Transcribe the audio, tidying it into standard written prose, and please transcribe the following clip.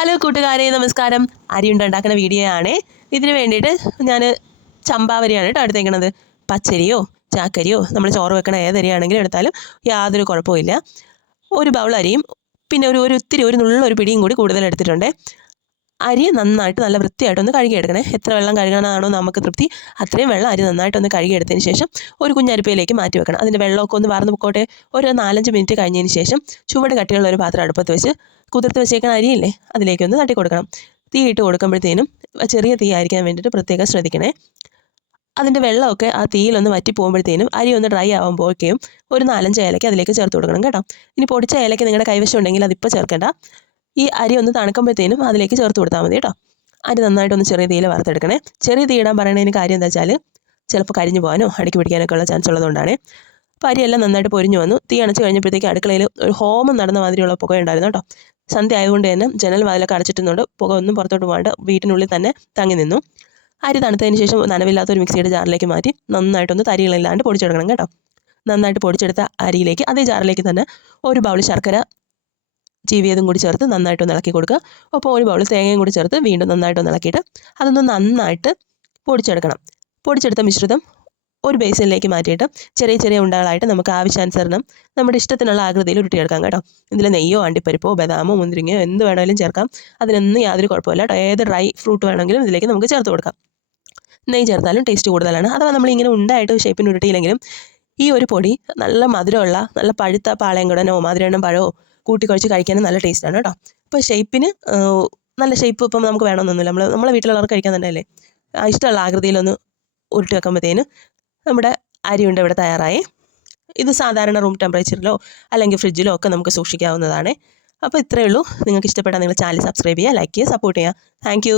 Hello കൂട്ടുകാരെ, നമസ്കാരം. അരിയുണ്ട ഉണ്ടാക്കുന്ന വീഡിയോ ആണ്. ഇതിന് വേണ്ടിയിട്ട് ഞാൻ ചമ്പാവരിയാണ് കേട്ടോ എടുത്തേക്കണത്. പച്ചരിയോ ചാക്കരിയോ നമ്മൾ ചോറ് വെക്കണ ഏതരിയാണെങ്കിലും എടുത്താലും യാതൊരു കുഴപ്പമില്ല. ഒരു ബൗൾ അരിയും പിന്നെ ഒരു നുള്ളൊരു പിടിയും കൂടി കൂടുതൽ എടുത്തിട്ടുണ്ട്. അരി നന്നായിട്ട് നല്ല വൃത്തിയായിട്ടൊന്ന് കഴുകിയെടുക്കണേ. എത്ര വെള്ളം കഴുകണമാണോ നമുക്ക് തൃപ്തി അത്രയും വെള്ളം അരി നന്നായിട്ടൊന്ന് കഴുകിയെടുത്തതിന് ശേഷം ഒരു കുഞ്ഞരിപ്പയിലേക്ക് മാറ്റി വെക്കണം. അതിൻ്റെ വെള്ളമൊക്കെ ഒന്ന് വാർന്ന് പൊക്കോട്ടെ. ഒരു 4-5 മിനിറ്റ് കഴിഞ്ഞതിന് ശേഷം ചുവട് കട്ടിയുള്ള ഒരു പാത്രം അടുപ്പത്ത് വെച്ച് കുതിർത്ത് വെച്ചേക്കുന്ന അരിയില്ലേ അതിലേക്കൊന്ന് തട്ടി കൊടുക്കണം. തീ ഇട്ട് കൊടുക്കുമ്പോഴത്തേനും ചെറിയ തീ ആയിരിക്കാൻ വേണ്ടിയിട്ട് പ്രത്യേകം ശ്രദ്ധിക്കണേ. അതിൻ്റെ വെള്ളമൊക്കെ ആ തീയിലൊന്ന് വറ്റി പോകുമ്പോഴത്തേനും അരി ഒന്ന് ഡ്രൈ ആകുമ്പോഴേക്കും ഒരു 4-5 ഏലക്ക അതിലേക്ക് ചേർത്ത് കൊടുക്കണം കേട്ടോ. ഇനി പൊടിച്ച ഏലക്ക നിങ്ങളുടെ കൈവശം ഉണ്ടെങ്കിൽ അതിപ്പോൾ ചേർക്കേണ്ട. ഈ അരി ഒന്ന് തണുക്കുമ്പോഴത്തേനും അതിലേക്ക് ചേർത്ത് കൊടുത്താൽ മതി കേട്ടോ. അരി നന്നായിട്ടൊന്ന് ചെറിയ തീയിൽ വറുത്തെടുക്കണേ. ചെറിയ തീ ഇടാൻ പറയണതിന് കാര്യം എന്താ വെച്ചാൽ ചിലപ്പോൾ കരിഞ്ഞു പോകാനോ അടുക്കി പിടിക്കാനൊക്കെ ഉള്ള ചാൻസ് ഉള്ളതുകൊണ്ടാണ്. അപ്പോൾ അരിയെല്ലാം നന്നായിട്ട് പൊരിഞ്ഞു വന്നു. തീ അണച്ച് കഴിഞ്ഞപ്പോഴത്തേക്ക് അടുക്കളയിൽ ഒരു ഹോമം നടന്ന മാതിരിയുള്ള പുക ഉണ്ടായിരുന്നു കേട്ടോ. സന്ധ്യ ആയതുകൊണ്ട് തന്നെ ജനൽ വാതിലൊക്കെ അടച്ചിട്ടുന്നുണ്ട്. പുക ഒന്നും പുറത്തോട്ട് പോകാണ്ട് വീട്ടിനുള്ളിൽ തന്നെ തങ്ങി നിന്നു. അരി തണുത്തതിന് ശേഷം നനവില്ലാത്തൊരു മിക്സിയുടെ ജാറിലേക്ക് മാറ്റി നന്നായിട്ടൊന്ന് തരികളില്ലാണ്ട് പൊടിച്ചെടുക്കണം കേട്ടോ. നന്നായിട്ട് പൊടിച്ചെടുത്ത അരിയിലേക്ക് അതേ ജാറിലേക്ക് തന്നെ ഒരു ബൗൾ ശർക്കര ചീവിയതും കൂടി ചേർത്ത് നന്നായിട്ടൊന്ന് ഇളക്കി കൊടുക്കുക. ഒപ്പം ഒരു ബൗൾ തേങ്ങയും കൂടി ചേർത്ത് വീണ്ടും നന്നായിട്ടൊന്ന് ഇളക്കിയിട്ട് അതൊന്ന് നന്നായിട്ട് പൊടിച്ചെടുക്കണം. പൊടിച്ചെടുത്ത മിശ്രിതം ഒരു ബേസിനിലേക്ക് മാറ്റിയിട്ട് ചെറിയ ചെറിയ ഉണ്ടകളായിട്ട് നമുക്ക് ആവശ്യാനുസരണം നമ്മുടെ ഇഷ്ടത്തിനുള്ള ആകൃതിയിൽ ഉരുട്ടിയെടുക്കാം കേട്ടോ. ഇതിൽ നെയ്യോ അണ്ടിപ്പരിപ്പോ ബദാമോ മുന്തിരിങ്ങയോ എന്ത് വേണമെങ്കിലും ചേർക്കാം. അതിനൊന്നും യാതൊരു കുഴപ്പമില്ല കേട്ടോ. ഏത് ഡ്രൈ ഫ്രൂട്ട് വേണമെങ്കിലും ഇതിലേക്ക് നമുക്ക് ചേർത്ത് കൊടുക്കാം. നെയ്യ് ചേർത്താലും ടേസ്റ്റ് കൂടുതലാണ്. അഥവാ നമ്മളിങ്ങനെ ഉണ്ടായിട്ട് ഷേപ്പിന് ഉരുട്ടിയില്ലെങ്കിലും ഈ ഒരു പൊടി നല്ല മധുരമുള്ള നല്ല പഴുത്ത പാളയംകുടനോ മധുരമെണ്ണം പഴമോ കൂട്ടിക്കുഴച്ച് കഴിക്കാനും നല്ല ടേസ്റ്റാണ് കേട്ടോ. ഇപ്പോൾ ഷേപ്പിന് നല്ല ഷേപ്പ് ഇപ്പം നമുക്ക് വേണമെന്നൊന്നുമില്ല. നമ്മളെ വീട്ടിലുള്ളവർക്ക് കഴിക്കാൻ തന്നെ അല്ലേ. ഇഷ്ടമുള്ള ആകൃതിയിലൊന്ന് ഉരുട്ടി വെക്കുമ്പോഴത്തേനും നമ്മുടെ അരിയുണ്ട ഇവിടെ തയ്യാറായി. ഇത് സാധാരണ റൂം ടെമ്പറേച്ചറിലോ അല്ലെങ്കിൽ ഫ്രിഡ്ജിലോ ഒക്കെ നമുക്ക് സൂക്ഷിക്കാവുന്നതാണ്. അപ്പോൾ ഇത്രയേ ഉള്ളൂ. നിങ്ങൾക്ക് ഇഷ്ടപ്പെട്ടാൽ നിങ്ങൾ ചാനൽ സബ്സ്ക്രൈബ് ചെയ്യുക, ലൈക്ക് ചെയ്യുക, സപ്പോർട്ട് ചെയ്യുക. താങ്ക്